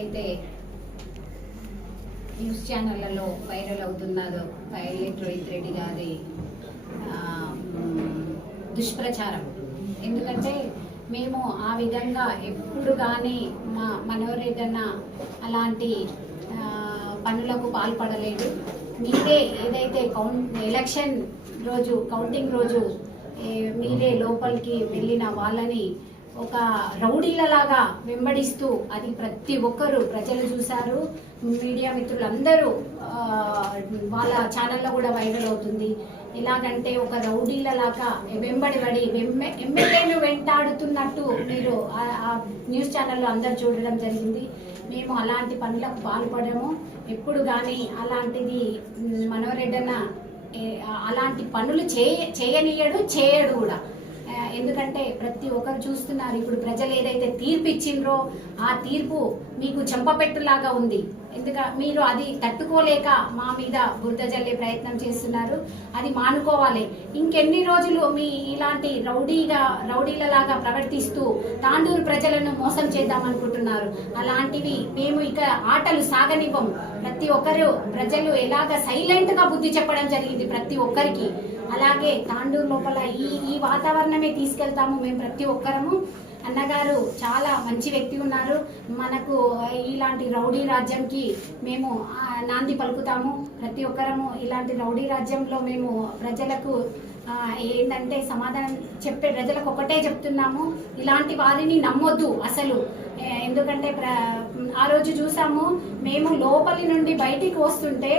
అయితే న్యూస్ ఛానళ్లలో viral అవుతున్నదో pilot Rohit Reddy గారి దుష్ప్రచారం. ఎందుకంటే మేము ఆ విధంగా ఎప్పుడు కానీ మనోరేదన్నా అలాంటి పనులకు పాల్పడలేదు. మీరే ఏదైతే ఎలక్షన్ రోజు కౌంటింగ్ రోజు మీరే లోపలికి వెళ్ళిన వాళ్ళని ఒక రౌడీలలాగా వెంబడిస్తూ అది ప్రతి ఒక్కరు ప్రజలు చూశారు. మీడియా మిత్రులందరూ వాళ్ళ ఛానల్లో కూడా వైరల్ అవుతుంది. ఎలాగంటే ఒక రౌడీలలాగా వెంబడిపడి ఎమ్మెల్యేను వెంటాడుతున్నట్టు మీరు ఆ న్యూస్ ఛానల్లో అందరు చూడడం జరిగింది. మేము అలాంటి పనులకు పాల్పడము ఎప్పుడు కానీ. అలాంటిది మనోరెడ్డన్న అలాంటి పనులు చేయడు కూడా. ఎందుకంటే ప్రతి ఒక్కరు చూస్తున్నారు. ఇప్పుడు ప్రజలు ఏదైతే తీర్పు ఇచ్చిండ్రో ఆ తీర్పు మీకు చెంపపెట్టులాగా ఉంది. మీరు అది తట్టుకోలేక మా మీద బురద జల్లే ప్రయత్నం చేస్తున్నారు. అది మానుకోవాలి. ఇంకెన్ని రోజులు మీ ఇలాంటి రౌడీలలాగా ప్రవర్తిస్తూ తాండూరు ప్రజలను మోసం చేద్దామనుకుంటున్నారు? అలాంటివి మేము ఇక ఆటలు సాగనివ్వం. ప్రతి ఒక్కరు ప్రజలు ఎలాగ సైలెంట్ గా బుద్ధి చెప్పడం జరిగింది ప్రతి ఒక్కరికి. అలాగే తాండూరు లోపల ఈ వాతావరణమే తీసుకెళ్తాము మేము ప్రతి ఒక్కరము. అన్నగారు చాలా మంచి వ్యక్తి ఉన్నారు. మనకు ఇలాంటి రౌడీ రాజ్యంకి మేము నాంది పలుకుతాము. ప్రతి ఒక్కరము ఇలాంటి రౌడీ రాజ్యంలో మేము ప్రజలకు ఏంటంటే సమాధానం చెప్పే ప్రజలకు ఒకటే చెప్తున్నాము, ఇలాంటి వారిని నమ్మొద్దు అసలు. ఎందుకంటే ఆ రోజు చూసాము మేము లోపలి నుండి బయటికి వస్తుంటే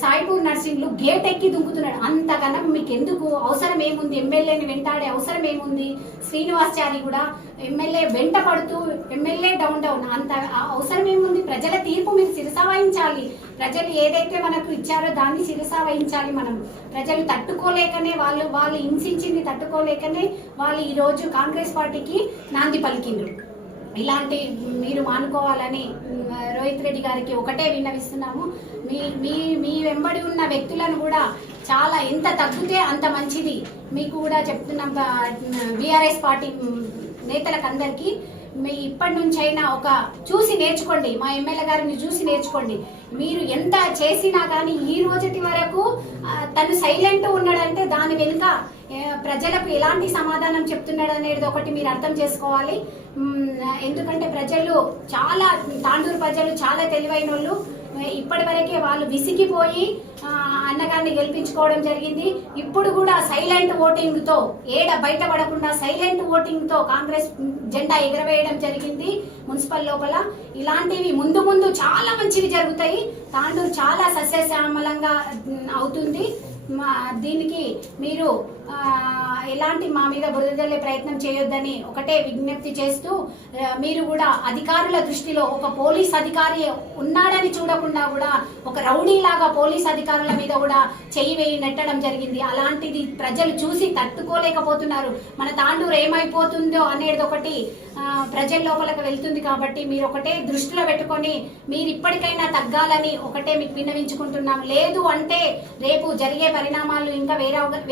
సాయిపూర్ నర్సింగ్లు గేట్ ఎక్కి దుంకుతున్నాడు. అంతకన్నా మీకు ఎందుకు అవసరం ఏముంది? ఎమ్మెల్యేని వెంటాడే అవసరం ఏముంది? శ్రీనివాసచారి కూడా ఎమ్మెల్యే వెంట పడుతూ ఎమ్మెల్యే డౌన్ అంత అవసరం ఏముంది? ప్రజల తీర్పు మీరు శిరసా వహించాలి. ప్రజలు ఏదైతే మనకు ఇచ్చారో దాన్ని శిరసా వహించాలి. మనం ప్రజలు తట్టుకోలేకనే వాళ్ళు హింసించింది తట్టుకోలేకనే వాళ్ళు ఈ రోజు కాంగ్రెస్ పార్టీకి నాంది పలికిండ్రు. ఇలాంటి మీరు మానుకోవాలని రోహిత్ రెడ్డి గారికి ఒకటే విన్నవిస్తున్నాము. మీ వెంబడి ఉన్న వ్యక్తులను కూడా చాలా ఎంత తగ్గితే అంత మంచిది. మీకు కూడా చెప్తున్నాం, బీఆర్ఎస్ పార్టీ నేతలకు అందరికీ ఇప్పటి నుంచి అయినా ఒక చూసి నేర్చుకోండి. మా ఎమ్మెల్యే గారిని చూసి నేర్చుకోండి. మీరు ఎంత చేసినా కానీ ఈ రోజుటి వరకు తను సైలెంట్ ఉన్నాడంటే దాని వెనుక ప్రజలకు ఎలాంటి సమాధానం చెప్తున్నాడు అనేది ఒకటి మీరు అర్థం చేసుకోవాలి. ఎందుకంటే ప్రజలు చాలా తాండూరు ప్రజలు చాలా తెలివైన వాళ్ళు. ఇప్పటి వరకే వాళ్ళు విసిగిపోయి అన్నగారిని గెలిపించుకోవడం జరిగింది. ఇప్పుడు కూడా సైలెంట్ ఓటింగ్ తో బయటపడకుండా సైలెంట్ ఓటింగ్ తో కాంగ్రెస్ జెండా ఎగరవేయడం జరిగింది మున్సిపల్ లోపల. ఇలాంటివి ముందు ముందు చాలా మంచివి జరుగుతాయి. తాండూరు చాలా సస్యశ్యామలంగా అవుతుంది. దీనికి మీరు ఎలాంటి మా మీద బురద జల్లే ప్రయత్నం చేయొద్దని ఒకటే విజ్ఞప్తి చేస్తూ, మీరు కూడా అధికారుల దృష్టిలో ఒక పోలీస్ అధికారి ఉన్నాడని చూడకుండా కూడా ఒక రౌడీలాగా పోలీస్ అధికారుల మీద కూడా చెయ్యి నెట్టడం జరిగింది. అలాంటిది ప్రజలు చూసి తట్టుకోలేకపోతున్నారు. మన తాండూరు ఏమైపోతుందో అనేది ఒకటి ప్రజల లోపలికి వెళ్తుంది. కాబట్టి మీరు ఒకటే దృష్టిలో పెట్టుకొని మీరు ఇప్పటికైనా తగ్గాలని ఒకటే మీకు విన్నవించుకుంటున్నాం. లేదు అంటే రేపు జరిగే పరిణామాలు ఇంకా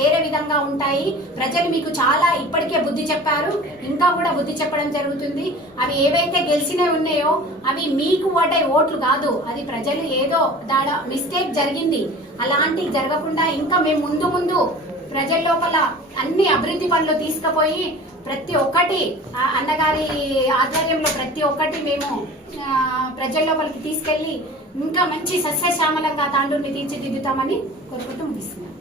వేరే విధంగా ఉంటాయి. ప్రజలు మీకు చాలా ఇప్పటికే బుద్ధి చెప్పారు, ఇంకా కూడా బుద్ధి చెప్పడం జరుగుతుంది. అవి ఏవైతే గెలిచినవి ఉన్నాయో అవి మీకు ఓట్లు కాదు. అది ప్రజలు ఏదో మిస్టేక్ జరిగింది. అలాంటివి జరగకుండా ఇంకా మేము ముందు ప్రజల లోపల అన్ని అభివృద్ధి పనులు తీసుకుపోయి ప్రతి ఒక్కటి అన్నగారి ఆధ్వర్యంలో ప్రతి ఒక్కటి మేము ప్రజల లోపలికి తీసుకెళ్లి ఇంకా మంచి సస్యశ్యామలంగా తాండూరుని తీర్చిదిద్దుతామని కోరుకుంటూ ముగిస్తున్నాం.